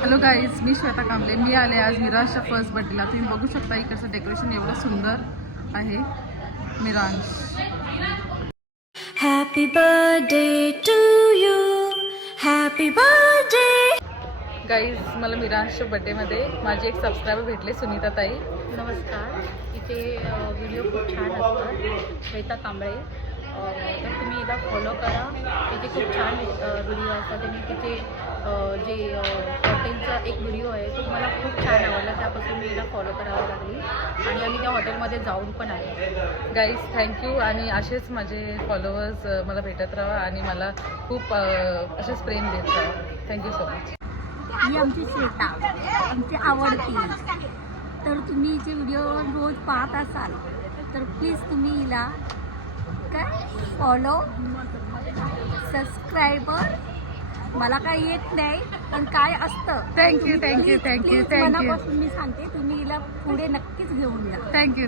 Hello guys, मी श्वेता कांबळे. मी आले आज मिरांशच्या first बर्थडेला. तुम्ही बघू शकता इकडचं डेकोरेशन एवढं सुंदर आहे. Miransh, happy birthday to you, happy birthday. Guys, मला मिरांशच्या बर्थडेमध्ये माझी एक सबस्क्रायबर भेटले, सुनीता ताई. नमस्कार. इथे व्हिडिओ खूप छान असतात. श्वेता कांबळे. तर तुम्ही हिला फॉलो करा. तिथे खूप छान व्हिडिओ असतात. आणि तिथे जे हॉटेलचा एक व्हिडिओ आहे तो मला खूप छान आवडला. त्यापासून मी हिला फॉलो करावं लागली आणि आम्ही त्या हॉटेलमध्ये जाऊन पण आले. Guys, thank you. आणि असेच माझे फॉलोअर्स मला भेटत राहा आणि मला खूप असेच प्रेम देत राहा. Thank you so much. ही आमची श्वेता, आमची आवडती. तर तुम्ही जे व्हिडिओ रोज पाहत असाल तर प्लीज तुम्ही हिला काय फॉलो, सबस्क्रायबर. मला काही येत नाही पण काय असतं. थँक्यू. मनापासून मी सांगते, तुम्ही हिला पुढे नक्कीच घेऊन या. थँक्यू.